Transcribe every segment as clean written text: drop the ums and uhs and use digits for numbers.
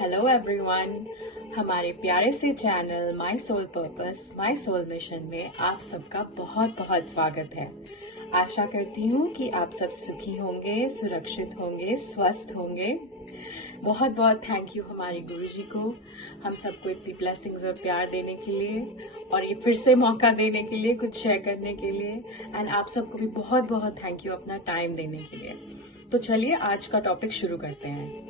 Hello everyone, हमारे प्यारे से channel my soul purpose my soul mission में आप सबका बहुत बहुत स्वागत है। आशा करती हूँ कि आप सब सुखी होंगे, सुरक्षित होंगे, स्वस्थ होंगे। बहुत बहुत थैंक यू हमारे गुरुजी को हम सबको इतनी ब्लेसिंग्स और प्यार देने के लिए और ये फिर से मौका देने के लिए, कुछ शेयर करने के लिए। एंड आप सबको भी बहुत बहुत थैंक यू अपना टाइम देने के लिए। तो चलिए आज का टॉपिक शुरू करते हैं।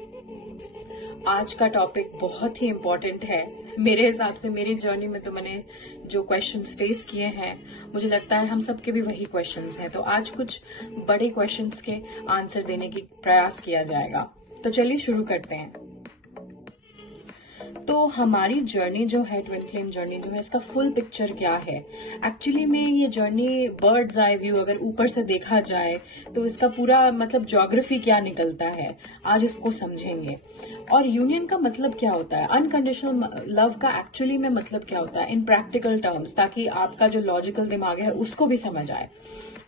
आज का टॉपिक बहुत ही इम्पोर्टेंट है मेरे हिसाब से। मेरी जर्नी में तो मैंने जो क्वेश्चंस फेस किए हैं, मुझे लगता है हम सबके भी वही क्वेश्चंस हैं। तो आज कुछ बड़े क्वेश्चंस के आंसर देने की प्रयास किया जाएगा। तो चलिए शुरू करते हैं। तो हमारी जर्नी जो है, ट्विन फ्लेम जर्नी जो है, इसका फुल पिक्चर क्या है? एक्चुअली में ये जर्नी बर्ड्स आई व्यू अगर ऊपर से देखा जाए तो इसका पूरा मतलब ज्योग्राफी क्या निकलता है, आज इसको समझेंगे। और यूनियन का मतलब क्या होता है, अनकंडीशनल लव का एक्चुअली में मतलब क्या होता है इन प्रैक्टिकल टर्म्स, ताकि आपका जो लॉजिकल दिमाग है उसको भी समझ आए।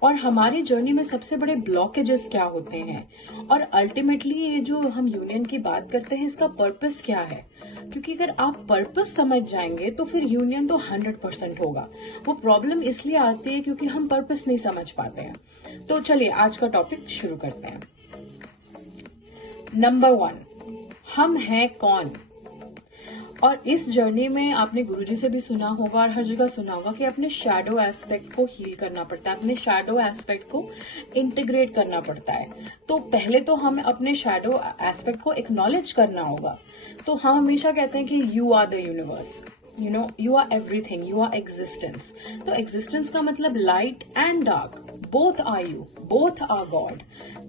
और हमारी जर्नी में सबसे बड़े ब्लॉकेजेस क्या होते हैं, और अल्टीमेटली ये जो हम यूनियन की बात करते हैं इसका पर्पस क्या है। क्योंकि अगर आप पर्पस समझ जाएंगे तो फिर यूनियन तो 100% होगा। वो प्रॉब्लम इसलिए आती है क्योंकि हम पर्पस नहीं समझ पाते हैं। तो चलिए आज का टॉपिक शुरू करते हैं। नंबर 1, हम हैं कौन? और इस जर्नी में आपने गुरुजी से भी सुना होगा और हर जगह सुना होगा कि अपने शैडो एस्पेक्ट को हील करना पड़ता है, अपने शैडो एस्पेक्ट को इंटीग्रेट करना पड़ता है। तो पहले तो हमें अपने शैडो एस्पेक्ट को एक्नॉलेज करना होगा। तो हम हमेशा कहते हैं कि you are the universe, you are everything, you are existence। तो existence का मतलब light and dark, both are you, both are God।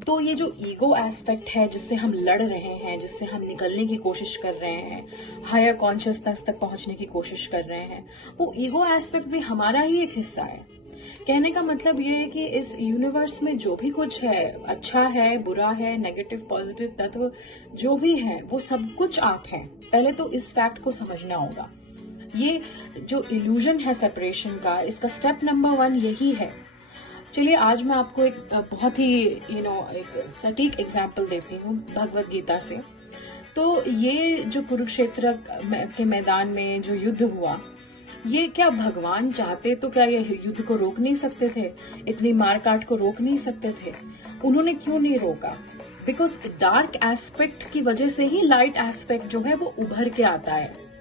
तो ये जो ईगो एस्पेक्ट है जिससे हम लड़ रहे हैं, जिससे हम निकलने की कोशिश कर रहे हैं, हायर कॉन्शियसनेस तक पहुंचने की कोशिश कर रहे हैं, वो ईगो एस्पेक्ट भी हमारा ही एक हिस्सा है। कहने का मतलब ये है कि इस यूनिवर्स में जो भी कुछ है, अच्छा है, बुरा है, नेगेटिव पॉजिटिव तत्व जो भी है, वो सब कुछ आप हैं। पहले तो इस फैक्ट को समझना होगा। ये जो इल्यूजन है सेपरेशन का, इसका स्टेप नंबर 1 यही है। चलिए आज मैं आपको एक बहुत ही एक सटीक एग्जाम्पल देती हूँ भगवत गीता से। तो ये जो कुरुक्षेत्र के मैदान में जो युद्ध हुआ, ये क्या भगवान चाहते तो क्या ये युद्ध को रोक नहीं सकते थे? इतनी मारकाट को रोक नहीं सकते थे? उन्होंने क्यों नहीं रोका? बिकॉज डार्क एस्पेक्ट की वजह से ही लाइट एस्पेक्ट जो है वो उभर के आता है।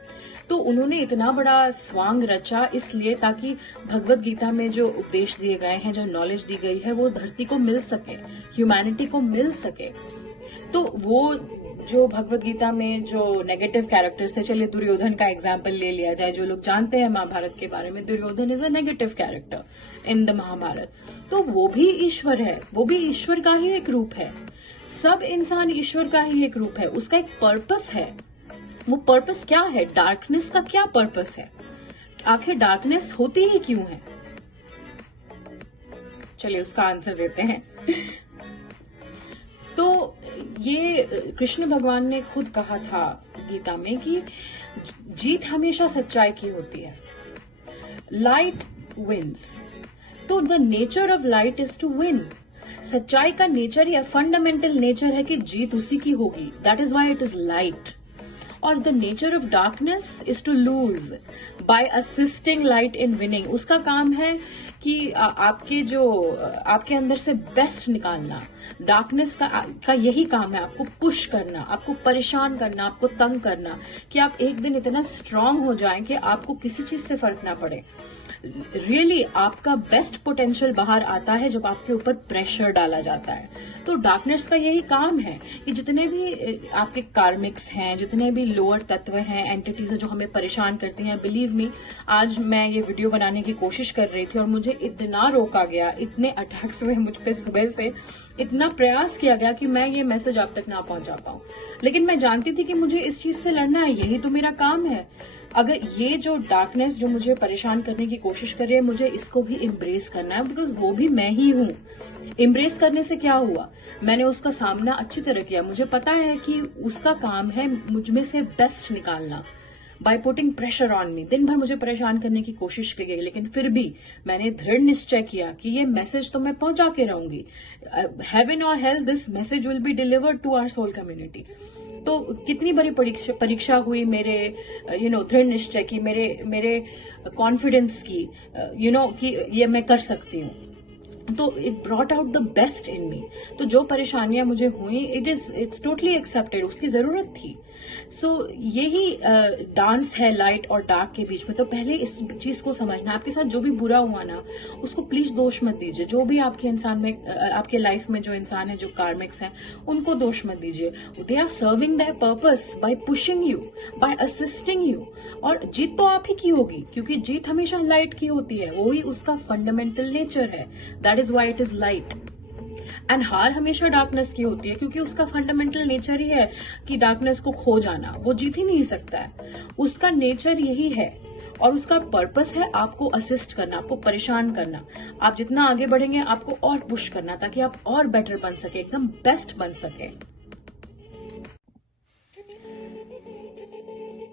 तो उन्होंने इतना बड़ा स्वांग रचा इसलिए ताकि भगवत गीता में जो उपदेश दिए गए हैं, जो नॉलेज दी गई है, वो धरती को मिल सके, ह्यूमैनिटी को मिल सके। तो वो जो भगवत गीता में जो नेगेटिव कैरेक्टर्स थे, चलिए दुर्योधन का एग्जाम्पल ले लिया जाए। जो लोग जानते हैं महाभारत के बारे में, Duryodhana is a negative character in the Mahabharata. तो वो भी ईश्वर है, वो भी ईश्वर का ही एक रूप है। सब इंसान ईश्वर का ही एक रूप है, उसका एक पर्पस है। वो पर्पस क्या है? डार्कनेस का क्या पर्पस है? आखिर डार्कनेस होती ही क्यों है? चलिए उसका आंसर देते हैं। तो ये कृष्ण भगवान ने खुद कहा था गीता में कि जीत हमेशा सच्चाई की होती है। Light wins. तो the nature of light is to win. सच्चाई का नेचर या फंडामेंटल नेचर है कि जीत उसी की होगी। That is why it is light. और the nature of darkness is to lose by assisting light in winning. उसका काम है कि आपके अंदर से बेस्ट निकालना। डार्कनेस का यही काम है, आपको पुश करना, आपको परेशान करना, आपको तंग करना, कि आप एक दिन इतना स्ट्रांग हो जाएं कि आपको किसी चीज से फर्क ना पड़े। रियली आपका बेस्ट पोटेंशियल बाहर आता है जब आपके ऊपर प्रेशर डाला जाता है। तो डार्कनेस का यही काम है कि जितने भी आपके कार्मिक्स हैं, जितने भी लोअर तत्व हैं, एंटिटीज है जो हमें परेशान करती हैं। बिलीव मी, आज मैं ये वीडियो बनाने की कोशिश कर रही थी और मुझे इतना रोका गया, इतने अटैक्स हुए मुझ पे सुबह से, इतना प्रयास किया गया कि मैं ये मैसेज आप तक ना पहुंचा पाऊं। लेकिन मैं जानती थी कि मुझे इस चीज से लड़ना है, यही तो मेरा काम है। अगर ये जो डार्कनेस जो मुझे परेशान करने की कोशिश कर रही है, मुझे इसको भी इम्ब्रेस करना है, बिकॉज वो भी मैं ही हूँ। इम्ब्रेस करने से क्या हुआ? मैंने उसका सामना अच्छी तरह किया। मुझे पता है कि उसका काम है मुझ में से बेस्ट निकालना। By putting pressure on me. दिन भर मुझे परेशान करने की कोशिश की गई, लेकिन फिर भी मैंने दृढ़ निश्चय किया कि ये मैसेज तो मैं पहुंचा के रहूंगी। हेवन और hell, this message will be delivered to our soul community. तो कितनी बड़ी परीक्षा हुई मेरे दृढ़ निश्चय की, मेरे कॉन्फिडेंस की, कि ये मैं कर सकती हूँ। तो it brought out the best in me. तो जो परेशानियां मुझे हुई, इट्स टोटली एक्सेप्टेड, उसकी जरूरत थी। सो यही डांस है लाइट और डार्क के बीच में। तो पहले इस चीज को समझना, आपके साथ जो भी बुरा हुआ ना, उसको प्लीज दोष मत दीजिए। जो भी आपके इंसान में, आपके लाइफ में जो इंसान है, जो कार्मिक्स हैं, उनको दोष मत दीजिए। They are serving their purpose by pushing you, by assisting you. और जीत तो आप ही की होगी, क्योंकि जीत हमेशा लाइट की होती है, वही उसका फंडामेंटल नेचर है। That is why it is light. And हार हमेशा डार्कनेस की होती है, क्योंकि उसका फंडामेंटल नेचर ही है कि डार्कनेस को खो जाना। वो जीत ही नहीं सकता है, उसका नेचर यही है। और उसका पर्पस है आपको असिस्ट करना, आपको परेशान करना। आप जितना आगे बढ़ेंगे, आपको और पुश करना, ताकि आप और बेटर बन सके, एकदम बेस्ट बन सके।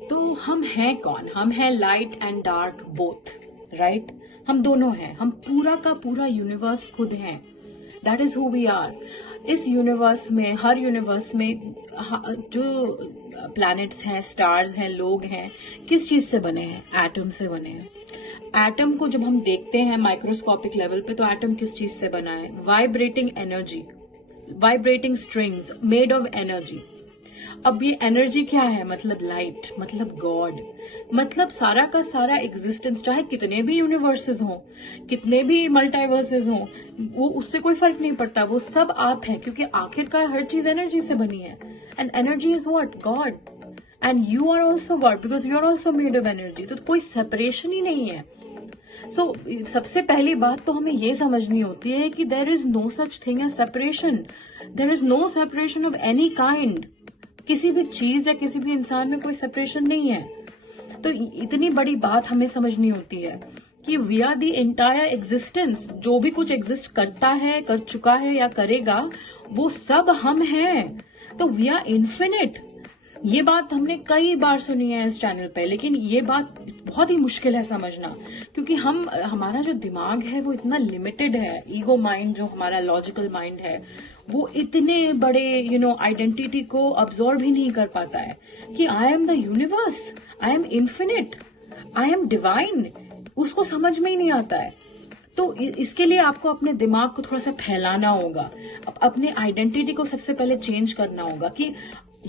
तो हम हैं कौन? हम हैं light and dark both, right? हम दोनों हैं। हम पूरा का पूरा यूनिवर्स खुद हैं। That is who we are. इस यूनिवर्स में, हर यूनिवर्स में जो प्लैनेट्स हैं, स्टार्स हैं, लोग हैं, किस चीज से बने हैं? एटम से बने हैं। एटम को जब हम देखते हैं माइक्रोस्कोपिक लेवल पे, तो एटम किस चीज से बना है? Vibrating energy, vibrating strings made of energy. अब ये एनर्जी क्या है? मतलब लाइट, मतलब गॉड, मतलब सारा का सारा एग्जिस्टेंस। चाहे कितने भी यूनिवर्सेस हों, कितने भी मल्टीवर्सेस हों, वो उससे कोई फर्क नहीं पड़ता, वो सब आप हैं, क्योंकि आखिरकार हर चीज एनर्जी से बनी है। And energy is what? God. And you are also God, because you are also made of energy. तो कोई सेपरेशन ही नहीं है। सो सबसे पहली बात तो हमें ये समझनी होती है कि there is no such thing as separation. There is no separation of any kind. किसी भी चीज या किसी भी इंसान में कोई सेपरेशन नहीं है। तो इतनी बड़ी बात हमें समझनी होती है कि we are the entire existence. जो भी कुछ एग्जिस्ट करता है, कर चुका है या करेगा, वो सब हम हैं। तो वी आर इन्फिनिट। ये बात हमने कई बार सुनी है इस चैनल पे, लेकिन ये बात बहुत ही मुश्किल है समझना, क्योंकि हमारा जो दिमाग है वो इतना लिमिटेड है। ईगो माइंड, जो हमारा लॉजिकल माइंड है, वो इतने बड़े आइडेंटिटी को अब्सॉर्ब ही नहीं कर पाता है कि I am the universe, I am infinite, I am divine. उसको समझ में ही नहीं आता है। तो इसके लिए आपको अपने दिमाग को थोड़ा सा फैलाना होगा, अपने आइडेंटिटी को सबसे पहले चेंज करना होगा कि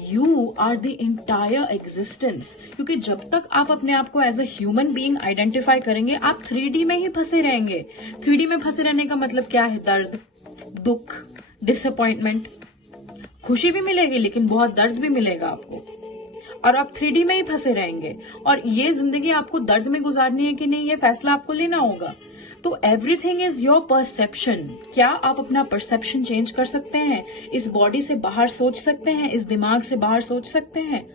you are the entire existence. क्योंकि जब तक आप अपने आप को as a human being identify करेंगे, आप 3D में ही फंसे रहेंगे। 3D में फंसे रहने का मतलब क्या है? दर्द, दुख, डिसअपॉइंटमेंट। खुशी भी मिलेगी, लेकिन बहुत दर्द भी मिलेगा आपको, और आप 3D में ही फंसे रहेंगे। और ये जिंदगी आपको दर्द में गुजारनी है कि नहीं, ये फैसला आपको लेना होगा। तो एवरीथिंग इज योर परसेप्शन। क्या आप अपना परसेप्शन चेंज कर सकते हैं? इस बॉडी से बाहर सोच सकते हैं, इस दिमाग से बाहर सोच सकते हैं।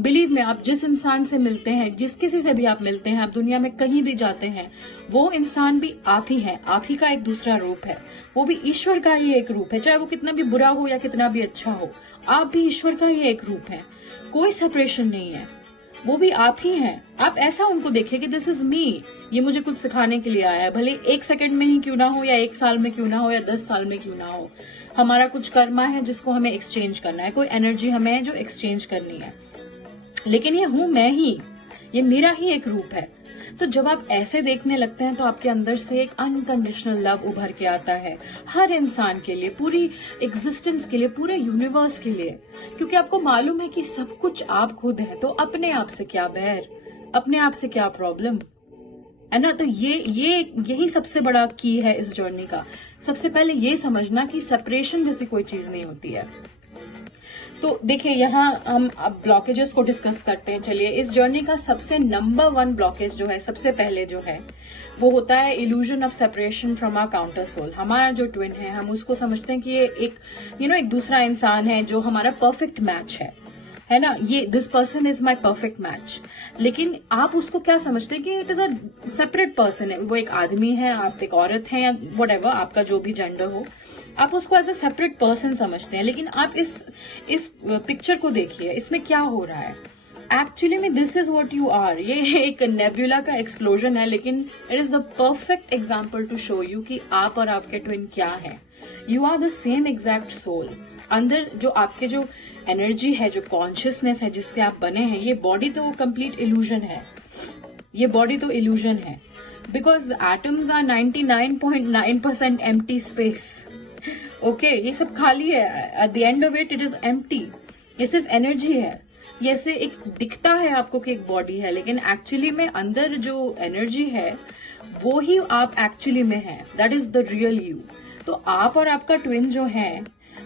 बिलीव में, आप जिस इंसान से मिलते हैं, जिस किसी से भी आप मिलते हैं, आप दुनिया में कहीं भी जाते हैं, वो इंसान भी आप ही है, आप ही का एक दूसरा रूप है। वो भी ईश्वर का ही एक रूप है, चाहे वो कितना भी बुरा हो या कितना भी अच्छा हो, आप भी ईश्वर का ही एक रूप है। कोई सेपरेशन नहीं है, वो भी आप ही हैं। आप ऐसा उनको देखिए कि दिस इज मी, ये मुझे कुछ सिखाने के लिए आया है। भले 1 सेकंड में ही क्यों ना हो, या 1 साल में क्यों ना हो, या 10 साल में क्यों ना हो। हमारा कुछ कर्मा है जिसको हमें एक्सचेंज करना है, कोई एनर्जी हमें है जो एक्सचेंज करनी है। लेकिन ये हूं मैं ही, ये मेरा ही एक रूप है। तो जब आप ऐसे देखने लगते हैं, तो आपके अंदर से एक अनकंडीशनल लव उभर के आता है, हर इंसान के लिए, पूरी एग्जिस्टेंस के लिए, पूरे यूनिवर्स के लिए। क्योंकि आपको मालूम है कि सब कुछ आप खुद हैं, तो अपने आप से क्या बैर, अपने आप से क्या प्रॉब्लम है ना। तो यही सबसे बड़ा की है इस जर्नी का। सबसे पहले ये समझना कि सेपरेशन जैसी कोई चीज नहीं होती है। तो देखिए, यहाँ हम अब ब्लॉकेजेस को डिस्कस करते हैं। चलिए, इस जर्नी का सबसे नंबर 1 ब्लॉकेज जो है, सबसे पहले जो है, वो होता है illusion of separation from our counter soul. हमारा जो ट्विन है, हम उसको समझते हैं कि ये एक दूसरा इंसान है जो हमारा परफेक्ट मैच है ना। ये this person is my perfect match. लेकिन आप उसको क्या समझते हैं कि it is a separate person है। वो एक आदमी है, आप एक औरत है, या व्हाटएवर आपका जो भी जेंडर हो, आप उसको एज अ सेपरेट पर्सन समझते हैं। लेकिन आप इस पिक्चर को देखिए, इसमें क्या हो रहा है। एक्चुअली में this is what you are. ये एक नेबुला का एक्सप्लोजन है, लेकिन it is the perfect example to show you कि आप और आपके ट्विन क्या है। You are the same exact soul. अंदर जो आपके जो एनर्जी है, जो कॉन्शियसनेस है जिसके आप बने हैं, ये बॉडी तो कंप्लीट इल्यूजन है, ये बॉडी तो इल्यूजन है, because atoms are 99.9% empty space. Okay, ये सब खाली है, at the end of it it is empty. ये सिर्फ एनर्जी है। ये ऐसे एक दिखता है आपको कि एक बॉडी है, लेकिन एक्चुअली में अंदर जो एनर्जी है वो ही आप एक्चुअली में है। That is the real you. तो आप और आपका ट्विन जो है,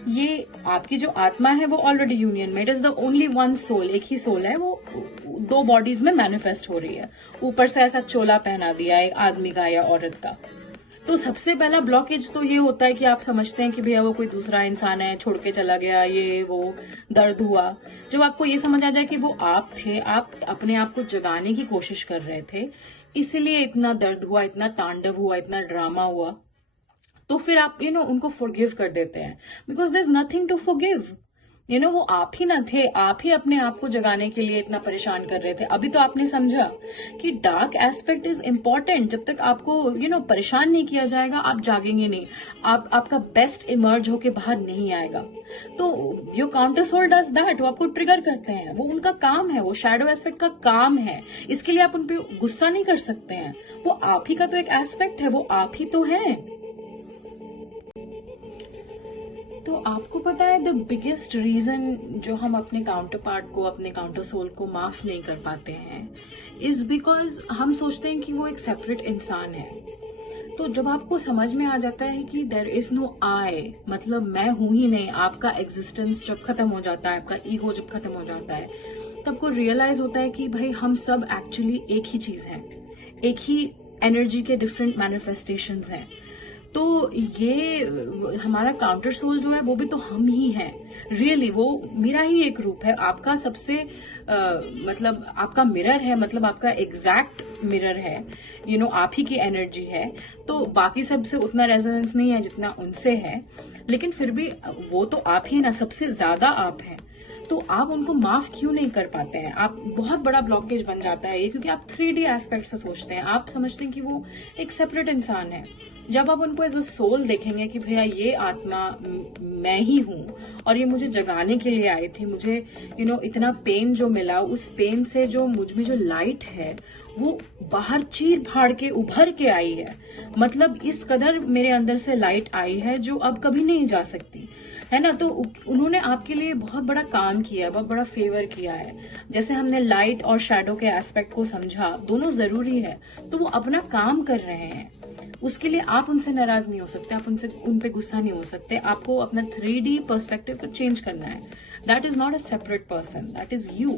ये आपकी जो आत्मा है वो ऑलरेडी यूनियन में, it is the only one soul, एक ही सोल है, वो दो बॉडीज में मैनिफेस्ट हो रही है। ऊपर से ऐसा चोला पहना दिया है आदमी का या औरत का। तो सबसे पहला ब्लॉकेज तो ये होता है कि आप समझते हैं कि भैया वो कोई दूसरा इंसान है, छोड़ के चला गया, ये वो दर्द हुआ। जब आपको ये समझ आ जाए कि वो आप थे, आप अपने आप को जगाने की कोशिश कर रहे थे, इसलिए इतना दर्द हुआ, इतना तांडव हुआ, इतना ड्रामा हुआ, तो फिर आप उनको फॉरगिव कर देते हैं, because there is nothing to forgive. वो आप ही ना थे, आप ही अपने आप को जगाने के लिए इतना परेशान कर रहे थे। अभी तो आपने समझा कि डार्क एस्पेक्ट इज इम्पोर्टेंट। जब तक आपको परेशान नहीं किया जाएगा, आप जागेंगे नहीं, आपका बेस्ट इमर्ज होके बाहर नहीं आएगा। तो your counter soul does that, वो आपको ट्रिगर करते हैं, वो उनका काम है, वो शैडो एस्पेक्ट का काम है। इसके लिए आप उन पर गुस्सा नहीं कर सकते हैं। वो आप ही का तो एक एस्पेक्ट है, वो आप ही तो है। तो आपको पता है द बिगेस्ट रीजन जो हम अपने काउंटर पार्ट को, अपने काउंटर सोल को माफ नहीं कर पाते हैं, इज बिकॉज हम सोचते हैं कि वो एक सेपरेट इंसान है। तो जब आपको समझ में आ जाता है कि देयर इज नो आई, मतलब मैं हूं ही नहीं, आपका एग्जिस्टेंस जब खत्म हो जाता है, आपका ईगो जब खत्म हो जाता है, तब को रियलाइज होता है कि भाई हम सब एक्चुअली एक ही चीज है, एक ही एनर्जी के डिफरेंट मैनिफेस्टेशंस हैं। तो ये हमारा काउंटर सोल जो है वो भी तो हम ही हैं। रियली वो मेरा ही एक रूप है, आपका सबसे मतलब आपका मिरर है, मतलब आपका एग्जैक्ट मिरर है, आप ही की एनर्जी है। तो बाकी सबसे उतना रेजोनेंस नहीं है जितना उनसे है, लेकिन फिर भी वो तो आप ही ना, सबसे ज्यादा आप हैं। तो आप उनको माफ क्यों नहीं कर पाते हैं? आप बहुत बड़ा ब्लॉकेज बन जाता है ये, क्योंकि आप 3D एस्पेक्ट से सोचते हैं, आप समझते हैं कि वो एक सेपरेट इंसान है। जब आप उनको एज अ सोल देखेंगे कि भैया ये आत्मा मैं ही हूँ और ये मुझे जगाने के लिए आई थी, मुझे इतना पेन जो मिला, उस पेन से जो मुझ में जो लाइट है वो बाहर चीर फाड़ के उभर के आई है। मतलब इस कदर मेरे अंदर से लाइट आई है जो अब कभी नहीं जा सकती है ना। तो उन्होंने आपके लिए बहुत बड़ा काम किया है, बहुत बड़ा फेवर किया है। जैसे हमने लाइट और शैडो के एस्पेक्ट को समझा, दोनों जरूरी है, तो वो अपना काम कर रहे हैं। उसके लिए आप उनसे नाराज नहीं हो सकते, आप उन पे गुस्सा नहीं हो सकते। आपको अपना 3D पर्सपेक्टिव को चेंज करना है। That is not a separate person, that is you,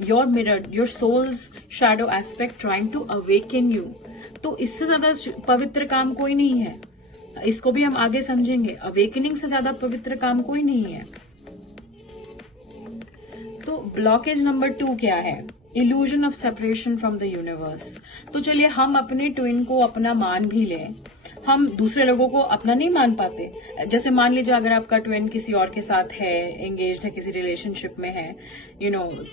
your mirror, your soul's shadow aspect trying to awaken you. तो इससे ज्यादा पवित्र काम कोई नहीं है। इसको भी हम आगे समझेंगे। अवेकनिंग से ज्यादा पवित्र काम कोई नहीं है। तो ब्लॉकेज नंबर 2 क्या है? Illusion of separation from the universe. तो चलिए हम अपने ट्विन को अपना मान भी लें, हम दूसरे लोगों को अपना नहीं मान पाते। जैसे मान लीजिए अगर आपका ट्विन किसी और के साथ है, एंगेज्ड है, किसी रिलेशनशिप में है,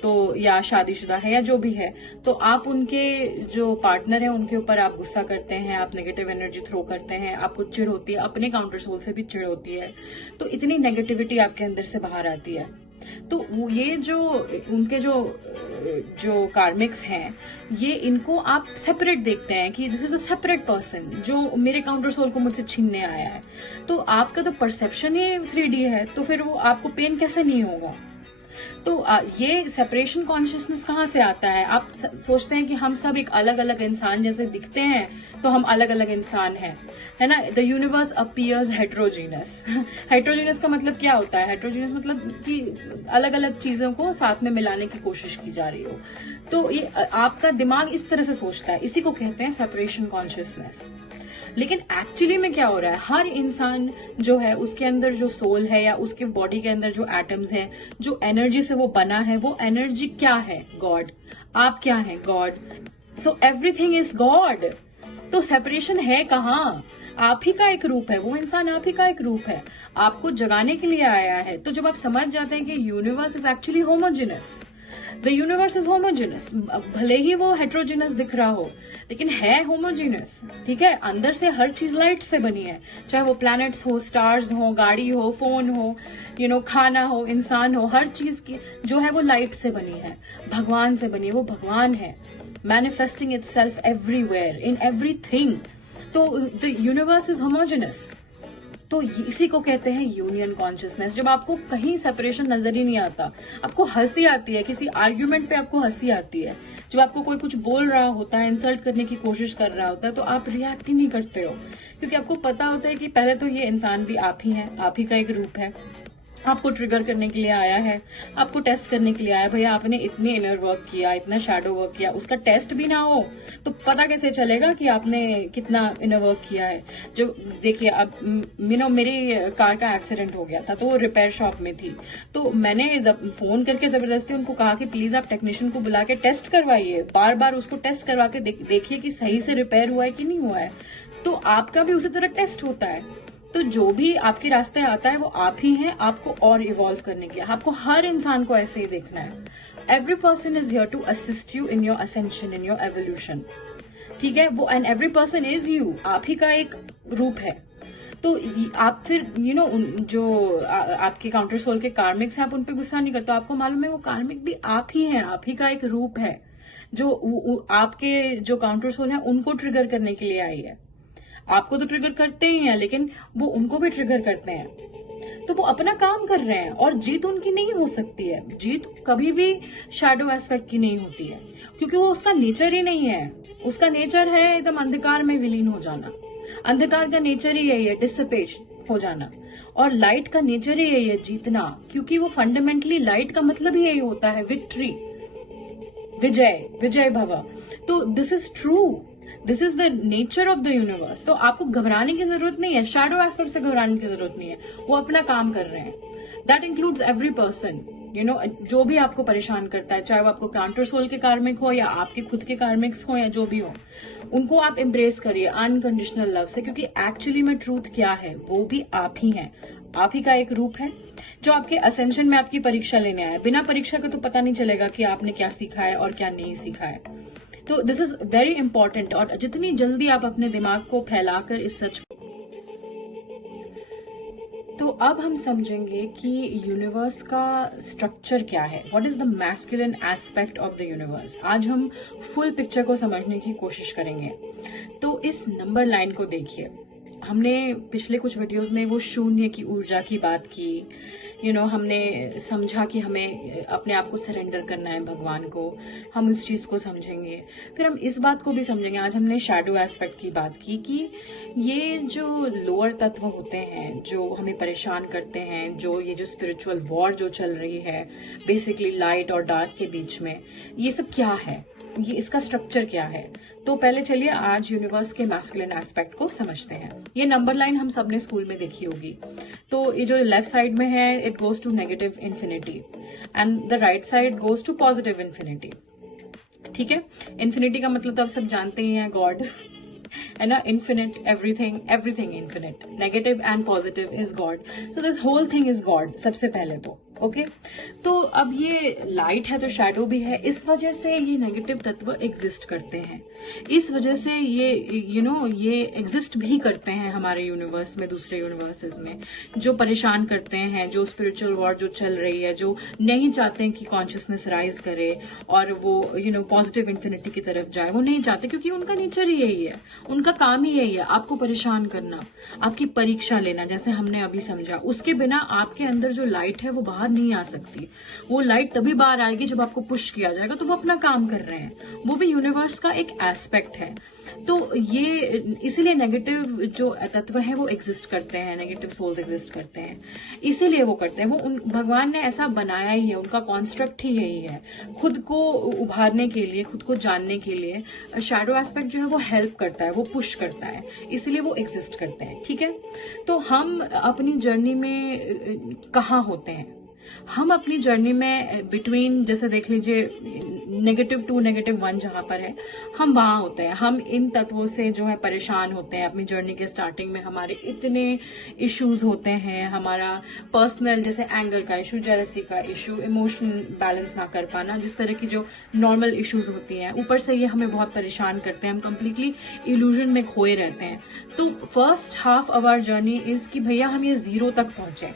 तो या शादीशुदा है या जो भी है, तो आप उनके जो पार्टनर है उनके ऊपर आप गुस्सा करते हैं, आप नेगेटिव एनर्जी थ्रो करते हैं, आपको चिढ़ होती है, अपने काउंटर सोल से भी चिढ़ होती है। तो इतनी नेगेटिविटी आपके अंदर से बाहर आती है। तो ये जो उनके जो कार्मिक्स हैं, ये इनको आप सेपरेट देखते हैं कि this is a separate person जो मेरे काउंटर सोल को मुझसे छीनने आया है। तो आपका तो परसेप्शन ही 3D है, तो फिर वो आपको पेन कैसे नहीं होगा? तो ये सेपरेशन कॉन्शियसनेस कहाँ से आता है? आप सोचते हैं कि हम सब एक अलग अलग इंसान जैसे दिखते हैं, तो हम अलग अलग इंसान हैं, है ना। The universe appears heterogeneous. Heterogeneous का मतलब क्या होता है? हेट्रोजीनस मतलब कि अलग अलग चीजों को साथ में मिलाने की कोशिश की जा रही हो। तो ये आपका दिमाग इस तरह से सोचता है, इसी को कहते हैं सेपरेशन कॉन्शियसनेस। लेकिन एक्चुअली में क्या हो रहा है? हर इंसान जो है उसके अंदर जो सोल है या उसके बॉडी के अंदर जो एटम्स हैं, जो एनर्जी से वो बना है, वो एनर्जी क्या है? गॉड। आप क्या है? God. So everything is God. तो सेपरेशन है कहाँ? आप ही का एक रूप है, वो इंसान आप ही का एक रूप है, आपको जगाने के लिए आया है। तो जब आप समझ जाते हैं कि universe is actually homogeneous, the universe is homogeneous, भले ही वो हेट्रोजेनस दिख रहा हो लेकिन है होमोजेनस, ठीक है। अंदर से हर चीज लाइट से बनी है, चाहे वो प्लैनेट्स हो, स्टार्स हो, गाड़ी हो, फोन हो, खाना हो, इंसान हो, हर चीज की जो है वो लाइट से बनी है, भगवान से बनी है, वो भगवान है, manifesting itself everywhere in everything. तो द यूनिवर्स इज होमोजेनस। तो इसी को कहते हैं यूनियन कॉन्शियसनेस। जब आपको कहीं सेपरेशन नजर ही नहीं आता, आपको हंसी आती है, किसी आर्ग्यूमेंट पे आपको हंसी आती है, जब आपको कोई कुछ बोल रहा होता है, इंसल्ट करने की कोशिश कर रहा होता है, तो आप रिएक्ट ही नहीं करते हो, क्योंकि आपको पता होता है कि पहले तो ये इंसान भी आप ही है, आप ही का एक रूप है, आपको ट्रिगर करने के लिए आया है, आपको टेस्ट करने के लिए आया है। भैया आपने इतनी इनर वर्क किया, इतना शैडो वर्क किया, उसका टेस्ट भी ना हो तो पता कैसे चलेगा कि आपने कितना इनर वर्क किया है। जो देखिए, अब मेरी कार का एक्सीडेंट हो गया था, तो वो रिपेयर शॉप में थी, तो मैंने फोन करके जबरदस्ती उनको कहा कि प्लीज आप टेक्नीशियन को बुला के टेस्ट करवाइए, बार बार उसको टेस्ट करवा के देखिए कि सही से रिपेयर हुआ है कि नहीं हुआ है। तो आपका भी उसी तरह टेस्ट होता है। तो जो भी आपके रास्ते आता है वो आप ही हैं, आपको और इवॉल्व करने के लिए। आपको हर इंसान को ऐसे ही देखना है। Every person is here to assist you in your ascension, in your evolution, ठीक है। वो and every person is you, आप ही का एक रूप है। तो आप फिर जो आपके काउंटर सोल के कार्मिक्स हैं, आप उन पे गुस्सा नहीं करते। आपको मालूम है वो कार्मिक भी आप ही हैं, आप ही का एक रूप है, जो आपके जो काउंटर सोल है उनको ट्रिगर करने के लिए आई है। आपको तो ट्रिगर करते ही हैं, लेकिन वो उनको भी ट्रिगर करते हैं। तो वो अपना काम कर रहे हैं और जीत उनकी नहीं हो सकती है। जीत कभी भी शैडो एस्पेक्ट की नहीं होती है, क्योंकि वो उसका नेचर ही नहीं है। उसका नेचर है एकदम अंधकार में विलीन हो जाना। अंधकार का नेचर ही यही है, डिसिपेट हो जाना। और लाइट का नेचर ही यही है, जीतना, क्योंकि वो फंडामेंटली लाइट का मतलब ही यही होता है, विक्ट्री, विजय, विजय भव। तो this is true, this is the nature of the universe. तो आपको घबराने की जरूरत नहीं है, शैडो एस्पेक्ट से घबराने की जरूरत नहीं है, वो अपना काम कर रहे हैं। दैट इंक्लूड्स एवरी पर्सन, जो भी आपको परेशान करता है, चाहे वो आपको काउंटर सोल के कार्मिक हो या आपके खुद के कार्मिक्स हो या जो भी हो, उनको आप एम्ब्रेस करिए अनकंडीशनल लव से, क्योंकि एक्चुअली में ट्रूथ क्या है, वो भी आप ही हैं, आप ही का एक रूप है, जो आपके असेंशन में आपकी परीक्षा लेने आया। बिना परीक्षा के तो पता नहीं चलेगा कि आपने क्या सीखा है और क्या नहीं सीखा है। तो दिस इज वेरी इंपॉर्टेंट। और जितनी जल्दी आप अपने दिमाग को फैलाकर इस सच को, तो अब हम समझेंगे कि यूनिवर्स का स्ट्रक्चर क्या है, what is the masculine aspect of the universe. आज हम फुल पिक्चर को समझने की कोशिश करेंगे। तो इस नंबर लाइन को देखिए, हमने पिछले कुछ वीडियोस में वो शून्य की ऊर्जा की बात की, हमने समझा कि हमें अपने आप को सरेंडर करना है भगवान को, हम उस चीज को समझेंगे। फिर हम इस बात को भी समझेंगे, आज हमने शैडो एस्पेक्ट की बात की कि ये जो लोअर तत्व होते हैं जो हमें परेशान करते हैं, जो ये जो स्पिरिचुअल वॉर जो चल रही है बेसिकली लाइट और डार्क के बीच में, ये सब क्या है, ये इसका स्ट्रक्चर क्या है। तो पहले चलिए आज यूनिवर्स के मैस्कुलिन एस्पेक्ट को समझते हैं। ये नंबर लाइन हम सबने स्कूल में देखी होगी। तो ये जो लेफ्ट साइड में है, it goes to negative infinity and the right side goes to positive infinity, ठीक है। इन्फिनिटी का मतलब तो आप सब जानते ही हैं, गॉड है ना, infinite, everything, everything infinite, negative and positive is God. So this whole thing is God सबसे पहले तो, ओके। तो अब ये लाइट है तो शैडो भी है, इस वजह से ये नेगेटिव तत्व एग्जिस्ट करते हैं, इस वजह से ये ये एग्जिस्ट भी करते हैं हमारे यूनिवर्स में, दूसरे यूनिवर्सेस में, जो परेशान करते हैं, जो स्पिरिचुअल वॉर जो चल रही है, जो नहीं चाहते हैं कि कॉन्शियसनेस राइज करे और वो पॉजिटिव इन्फिनिटी की तरफ जाए, वो नहीं चाहते, क्योंकि उनका नेचर ही यही है, उनका काम ही यही है, आपको परेशान करना, आपकी परीक्षा लेना, जैसे हमने अभी समझा। उसके बिना आपके अंदर जो लाइट है वो बाहर नहीं आ सकती। वो लाइट तभी बाहर आएगी जब आपको पुश किया जाएगा। तो वो अपना काम कर रहे हैं, वो भी यूनिवर्स का एक एस्पेक्ट है। तो ये इसीलिए नेगेटिव जो तत्व है वो एग्जिस्ट करते हैं, नेगेटिव सोल्स एग्जिस्ट करते हैं, इसीलिए वो करते हैं। वो भगवान ने ऐसा बनाया ही है, उनका कॉन्स्ट्रक्ट ही यही है, खुद को उभारने के लिए, खुद को जानने के लिए शैडो एस्पेक्ट जो है वो हेल्प करता है, वो पुश करता है, इसीलिए वो एग्जिस्ट करते हैं, ठीक है। तो हम अपनी जर्नी में कहाँ होते हैं, हम अपनी जर्नी में बिटवीन, जैसे देख लीजिए -2 -1 जहां पर है, हम वहां होते हैं। हम इन तत्वों से जो है परेशान होते हैं। अपनी जर्नी के स्टार्टिंग में हमारे इतने इश्यूज होते हैं, हमारा पर्सनल जैसे एंगर का इशू, जेलसी का इशू, इमोशन बैलेंस ना कर पाना, जिस तरह की जो नॉर्मल इश्यूज होती हैं, ऊपर से ये हमें बहुत परेशान करते हैं। हम कंप्लीटली इल्यूजन में खोए रहते हैं। तो first half of our journey is कि भैया हम ये 0 तक पहुंचे,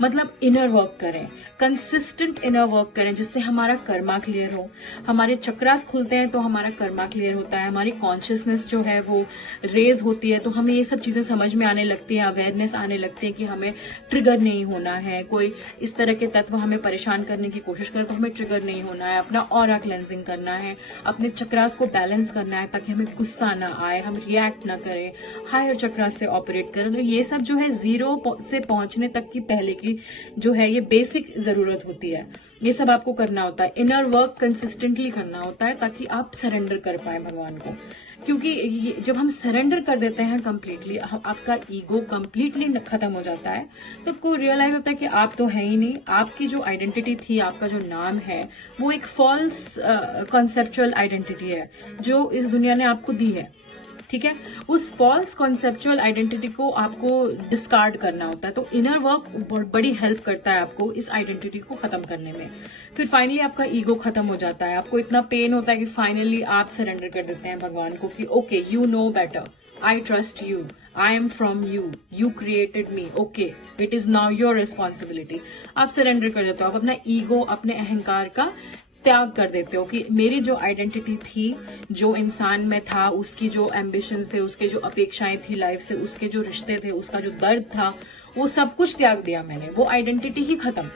मतलब इनर वर्क करें, कंसिस्टेंट इनर वर्क करें, जिससे हमारा कर्मा क्लियर हो। हमारे चक्रास खुलते हैं तो हमारा कर्मा क्लियर होता है, हमारी कॉन्शियसनेस जो है वो रेज होती है, तो हमें ये सब चीजें समझ में आने लगती है, अवेयरनेस आने लगती है कि हमें ट्रिगर नहीं होना है। कोई इस तरह के तत्व हमें परेशान करने की कोशिश करे तो हमें ट्रिगर नहीं होना है, अपना ऑरा क्लेंजिंग करना है, अपने चक्रास को बैलेंस करना है ताकि हमें गुस्सा ना आए, हम रिएक्ट ना करें, हायर चक्रास से ऑपरेट करें। तो ये सब जो है 0 से पहुंचने तक की पहले की जो है ये बेसिक जरूरत होती है। ये सब आपको करना होता है, इनर वर्क कंसिस्टेंटली करना होता है ताकि आप सरेंडर कर पाए भगवान को। क्योंकि जब हम सरेंडर कर देते हैं कंप्लीटली, आपका ईगो कंप्लीटली खत्म हो जाता है, तो आपको रियलाइज होता है कि आप तो है ही नहीं। आपकी जो आइडेंटिटी थी, आपका जो नाम है, वो एक फॉल्स कॉन्सेप्चुअल आइडेंटिटी है जो इस दुनिया ने आपको दी है। ठीक है, उस फॉल्स कॉन्सेप्चुअल आइडेंटिटी को आपको डिस्कार्ड करना होता है। तो इनर वर्क बहुत बड़ी हेल्प करता है आपको इस आइडेंटिटी को खत्म करने में। फिर फाइनली आपका ईगो खत्म हो जाता है, आपको इतना पेन होता है कि फाइनली आप सरेंडर कर देते हैं भगवान को कि okay, you know better, I trust you, I am from you, you created me, okay, it is now your responsibility. आप सरेंडर कर देते हो, आप अपना ईगो, अपने अहंकार का त्याग कर देते हो कि मेरी जो आइडेंटिटी थी, जो इंसान में था, उसकी जो एम्बिशंस थे, उसके जो अपेक्षाएं थी लाइफ से, उसके जो रिश्ते थे, उसका जो दर्द था, वो सब कुछ त्याग दिया मैंने, वो आइडेंटिटी ही खत्म।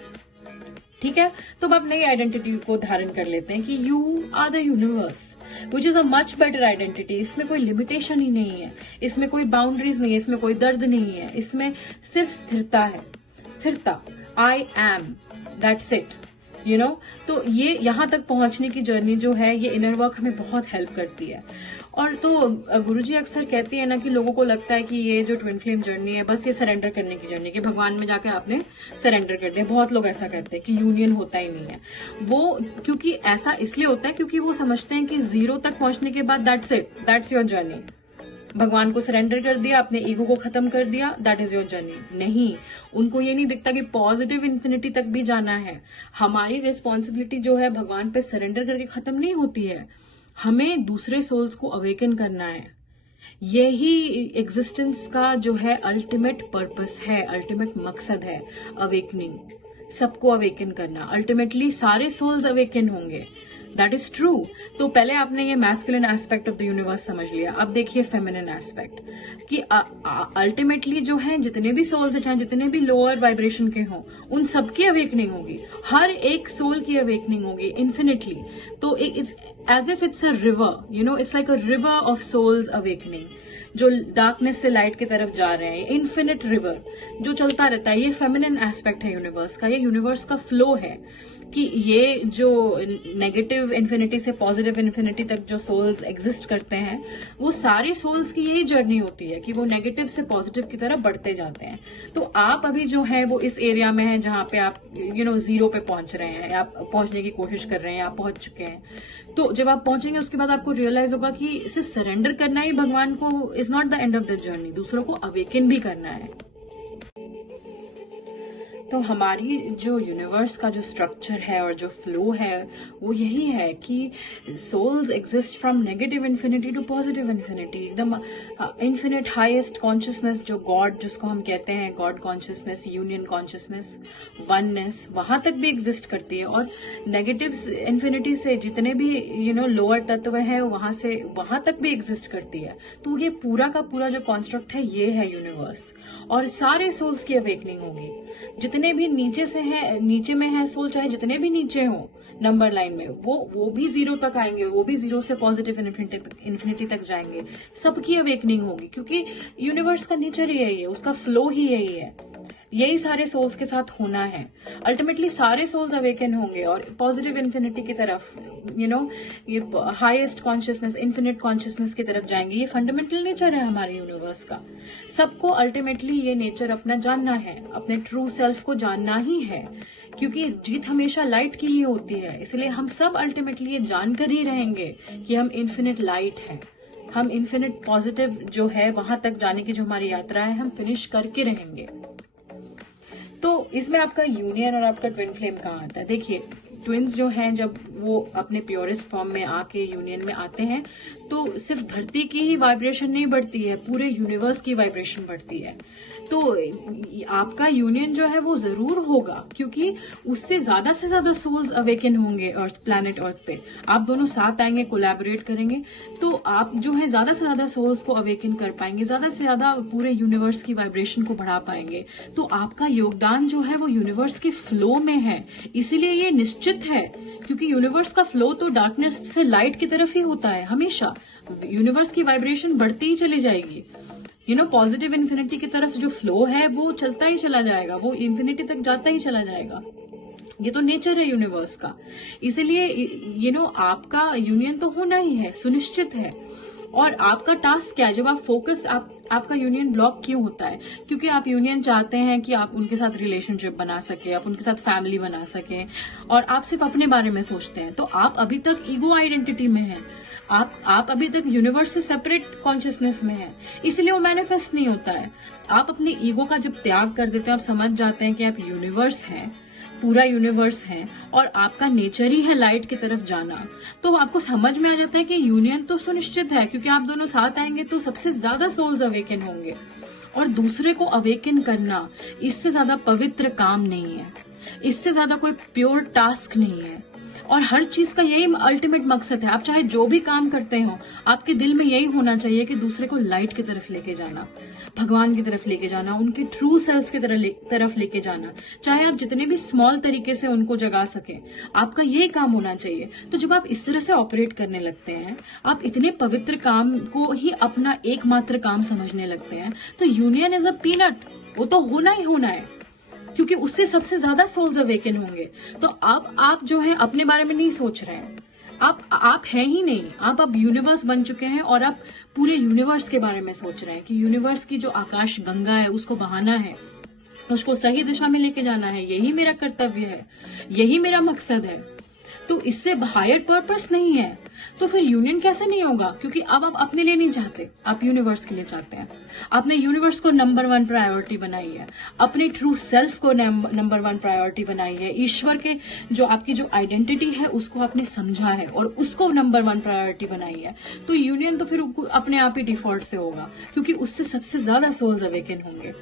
ठीक है, तो अब आप नई आइडेंटिटी को धारण कर लेते हैं कि you are the universe, which is a much better identity. इसमें कोई लिमिटेशन ही नहीं है, इसमें कोई बाउंड्रीज नहीं है, इसमें कोई दर्द नहीं है, इसमें सिर्फ स्थिरता है, स्थिरता, I am, that's it, you know. तो ये यहां तक पहुंचने की जर्नी जो है, ये इनर वर्क हमें बहुत हेल्प करती है। और तो गुरुजी अक्सर कहती है ना कि लोगों को लगता है कि ये जो ट्विन फ्लेम जर्नी है बस ये सरेंडर करने की जर्नी, कि भगवान में जाकर आपने सरेंडर कर दिया। बहुत लोग ऐसा कहते हैं कि यूनियन होता ही नहीं है वो, क्योंकि ऐसा इसलिए होता है क्योंकि वो समझते हैं कि 0 तक पहुंचने के बाद that's it, that's your journey. भगवान को सरेंडर कर दिया, अपने ईगो को खत्म कर दिया, दैट इज योर जर्नी। नहीं, उनको ये नहीं दिखता कि पॉजिटिव इन्फिनिटी तक भी जाना है। हमारी रिस्पॉन्सिबिलिटी जो है भगवान पे सरेंडर करके खत्म नहीं होती है, हमें दूसरे सोल्स को अवेकन करना है। यही एग्जिस्टेंस का जो है अल्टीमेट पर्पस है, अल्टीमेट मकसद है, अवेकनिंग, सबको अवेकन करना। अल्टीमेटली सारे सोल्स अवेकन होंगे, दैट इज ट्रू। तो पहले आपने ये masculine aspect of the universe समझ लिया, अब देखिए फेमिनिन एस्पेक्ट कि अल्टीमेटली जो है जितने भी सोल्स हैं, चाहे जितने भी लोअर वाइब्रेशन के हों, उन सबकी अवेकनिंग होगी, हर एक सोल की अवेकनिंग होगी इन्फिनिटली। तो it's as if it's a river, you know, it's like a river of souls awakening, जो डार्कनेस से लाइट की तरफ जा रहे हैं, इन्फिनिट रिवर जो चलता रहता है। ये फेमिनिन एस्पेक्ट है यूनिवर्स का, ये यूनिवर्स का फ्लो है कि ये जो नेगेटिव इन्फिनिटी से पॉजिटिव इन्फिनिटी तक जो सोल्स एग्जिस्ट करते हैं, वो सारे सोल्स की यही जर्नी होती है कि वो नेगेटिव से पॉजिटिव की तरफ बढ़ते जाते हैं। तो आप अभी जो है वो इस एरिया में है जहां पे आप 0 पे पहुंच रहे हैं, आप पहुंचने की कोशिश कर रहे हैं, आप पहुंच चुके हैं। तो जब आप पहुंचेंगे उसके बाद आपको रियलाइज होगा कि सिर्फ सरेंडर करना ही भगवान को is not the end of the journey, दूसरों को अवेकन भी करना है। तो हमारी जो यूनिवर्स का जो स्ट्रक्चर है और जो फ्लो है वो यही है कि souls exist from negative infinity to positive infinity. एकदम इन्फिनिट हाईएस्ट कॉन्शियसनेस जो गॉड, जिसको हम कहते हैं God consciousness, union consciousness, oneness, वहां तक भी एग्जिस्ट करती है। और नेगेटिव इन्फिनिटी से जितने भी लोअर तत्व है वहां तक भी एग्जिस्ट करती है। तो ये पूरा का पूरा जो कॉन्स्ट्रक्ट है ये है यूनिवर्स, और सारे सोल्स की अवेकनिंग होगी। जितने भी नीचे से है, नीचे में है सोल, चाहे जितने भी नीचे हो नंबर लाइन में, वो भी 0 तक आएंगे, वो भी 0 से पॉजिटिव इन्फिनिटी तक जाएंगे। सबकी अवेकनिंग होगी क्योंकि यूनिवर्स का नेचर ही यही है, उसका फ्लो ही यही है, यही सारे सोल्स के साथ होना है। अल्टीमेटली सारे सोल्स अवेकन होंगे और पॉजिटिव इन्फिनिटी की तरफ, ये हाईएस्ट कॉन्शियसनेस, इन्फिनिट कॉन्शियसनेस की तरफ जाएंगे। ये फंडामेंटल नेचर है हमारे यूनिवर्स का। सबको अल्टीमेटली ये नेचर अपना जानना है, अपने ट्रू सेल्फ को जानना ही है क्योंकि जीत हमेशा लाइट की ही होती है। इसलिए हम सब अल्टीमेटली ये जानकर ही रहेंगे कि हम इन्फिनिट लाइट हैं, हम इन्फिनिट पॉजिटिव जो है वहां तक जाने की जो हमारी यात्रा है हम फिनिश करके रहेंगे। तो इसमें आपका यूनियन और आपका ट्विन फ्लेम कहाँ आता है? देखिए, ट्विन्स जो हैं जब वो अपने प्योरेस्ट फॉर्म में आके यूनियन में आते हैं तो सिर्फ धरती की ही वाइब्रेशन नहीं बढ़ती है, पूरे यूनिवर्स की वाइब्रेशन बढ़ती है। तो आपका यूनियन जो है वो जरूर होगा, क्योंकि उससे ज्यादा से ज्यादा सोल्स अवेकन होंगे प्लैनेट अर्थ पे। आप दोनों साथ आएंगे, कोलैबोरेट करेंगे, तो आप जो है ज्यादा से ज्यादा सोल्स को अवेकन कर पाएंगे, ज्यादा से ज्यादा पूरे यूनिवर्स की वाइब्रेशन को बढ़ा पाएंगे। तो आपका योगदान जो है वो यूनिवर्स के फ्लो में है। इसीलिए ये निश्चित है, क्योंकि यूनिवर्स का फ्लो तो डार्कनेस से लाइट की तरफ ही होता है हमेशा। यूनिवर्स की वाइब्रेशन बढ़ती ही चली जाएगी, पॉजिटिव इन्फिनिटी की तरफ जो फ्लो है वो चलता ही चला जाएगा, वो इन्फिनिटी तक जाता ही चला जाएगा। ये तो नेचर है यूनिवर्स का। इसलिए आपका यूनियन तो होना ही है, सुनिश्चित है। और आपका टास्क क्या है? जब आप फोकस आपका यूनियन ब्लॉक क्यों होता है? क्योंकि आप यूनियन चाहते हैं कि आप उनके साथ रिलेशनशिप बना सके, आप उनके साथ फैमिली बना सके, और आप सिर्फ अपने बारे में सोचते हैं। तो आप अभी तक ईगो आइडेंटिटी में हैं, आप अभी तक यूनिवर्स से सेपरेट कॉन्शियसनेस में हैं, इसलिए वो मैनिफेस्ट नहीं होता है। आप अपने ईगो का जब त्याग कर देते हैं, आप समझ जाते हैं कि आप यूनिवर्स हैं, पूरा यूनिवर्स है, और आपका नेचर ही है लाइट की तरफ जाना, तो आपको समझ में आ जाता है कि यूनियन तो सुनिश्चित है, क्योंकि आप दोनों साथ आएंगे तो सबसे ज्यादा सोल्स अवेकन होंगे। और दूसरे को अवेकन करना इससे ज्यादा पवित्र काम नहीं है, इससे ज्यादा कोई प्योर टास्क नहीं है। और हर चीज का यही अल्टीमेट मकसद है। आप चाहे जो भी काम करते हो, आपके दिल में यही होना चाहिए कि दूसरे को लाइट की तरफ लेके जाना, भगवान की तरफ लेके जाना, उनके ट्रू सेल्फ की तरफ लेके जाना। चाहे आप जितने भी स्मॉल तरीके से उनको जगा सके, आपका यही काम होना चाहिए। तो जब आप इस तरह से ऑपरेट करने लगते हैं, आप इतने पवित्र काम को ही अपना एकमात्र काम समझने लगते हैं, तो यूनियन इज अ पीनट, वो तो होना ही होना है, क्योंकि उससे सबसे ज्यादा सोल्स अवेकन होंगे। तो अब आप जो है अपने बारे में नहीं सोच रहे हैं, आप हैं ही नहीं, आप अब यूनिवर्स बन चुके हैं, और आप पूरे यूनिवर्स के बारे में सोच रहे हैं कि यूनिवर्स की जो आकाश गंगा है उसको बहाना है, उसको सही दिशा में लेके जाना है। यही मेरा कर्तव्य है, यही मेरा मकसद है। तो इससे हायर पर्पस नहीं है। तो फिर यूनियन कैसे नहीं होगा? क्योंकि अब आप अपने लिए नहीं चाहते, आप यूनिवर्स के लिए चाहते हैं। आपने यूनिवर्स को नंबर 1 प्रायोरिटी बनाई है, अपने ट्रू सेल्फ को नंबर 1 प्रायोरिटी बनाई है, ईश्वर के जो आपकी जो आइडेंटिटी है उसको आपने समझा है और उसको नंबर 1 प्रायोरिटी बनाई है। तो यूनियन तो फिर अपने आप ही डिफॉल्ट से होगा, क्योंकि उससे सबसे ज्यादा सोल्स अवेकन होंगे।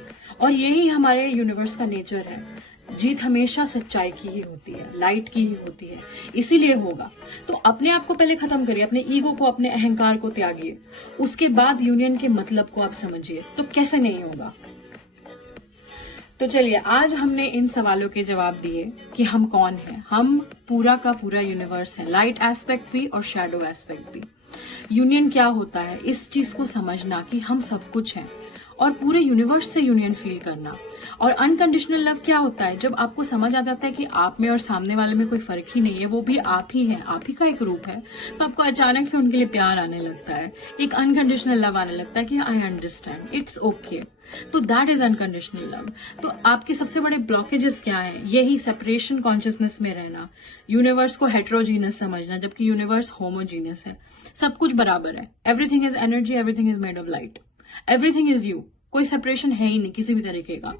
और यही हमारे यूनिवर्स का नेचर है। जीत हमेशा सच्चाई की ही होती है, लाइट की ही होती है, इसीलिए होगा। तो अपने आप को पहले खत्म करिए, अपने ईगो को, अपने अहंकार को त्यागिए, उसके बाद यूनियन के मतलब को आप समझिए। तो कैसे नहीं होगा? तो चलिए, आज हमने इन सवालों के जवाब दिए कि हम कौन हैं। हम पूरा का पूरा यूनिवर्स है, लाइट एस्पेक्ट भी और शैडो एस्पेक्ट भी। यूनियन क्या होता है, इस चीज को समझना कि हम सब कुछ हैं, और पूरे यूनिवर्स से यूनियन फील करना। और अनकंडीशनल लव क्या होता है? जब आपको समझ आ जाता है कि आप में और सामने वाले में कोई फर्क ही नहीं है, वो भी आप ही है, आप ही का एक रूप है, तो आपको अचानक से उनके लिए प्यार आने लगता है, एक अनकंडीशनल लव आने लगता है कि आई अंडरस्टैंड, इट्स ओके। तो दैट इज अनकंडीशनल लव। तो आपके सबसे बड़े ब्लॉकेजेस क्या है? यही सेपरेशन कॉन्शियसनेस में रहना, यूनिवर्स को हेट्रोजीनियस समझना, जबकि यूनिवर्स होमोजीनियस है, सब कुछ बराबर है। Everything is energy, everything is made of light, everything is you. कोई सेपरेशन है ही नहीं किसी भी तरीके का,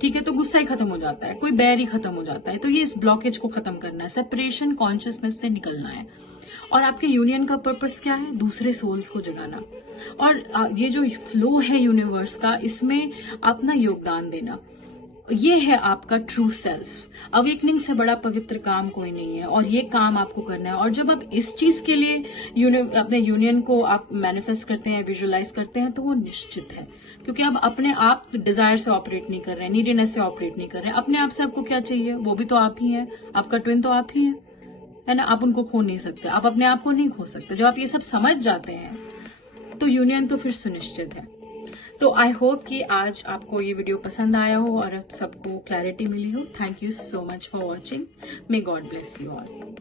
ठीक है? तो गुस्सा ही खत्म हो जाता है, कोई बैर ही खत्म हो जाता है। तो ये इस ब्लॉकेज को खत्म करना है, सेपरेशन कॉन्शियसनेस से निकलना है। और आपके यूनियन का पर्पस क्या है? दूसरे सोल्स को जगाना। और ये जो फ्लो है यूनिवर्स का, इसमें अपना योगदान देना, ये है आपका ट्रू सेल्फ। अवेकनिंग से बड़ा पवित्र काम कोई नहीं है, और ये काम आपको करना है। और जब आप इस चीज के लिए अपने यूनियन को आप मैनिफेस्ट करते हैं, विजुअलाइज करते हैं, तो वो निश्चित है, क्योंकि अब अपने आप डिजायर से ऑपरेट नहीं कर रहे हैं, नीडीनेस से ऑपरेट नहीं कर रहे हैं। अपने आप से आपको क्या चाहिए? वो भी तो आप ही है, आपका ट्विन तो आप ही है ना? आप उनको खो नहीं सकते, आप अपने आप को नहीं खो सकते। जब आप ये सब समझ जाते हैं तो यूनियन तो फिर सुनिश्चित है। तो आई होप कि आज आपको ये वीडियो पसंद आया हो और सबको क्लैरिटी मिली हो। Thank you so much for watching. May God bless you all.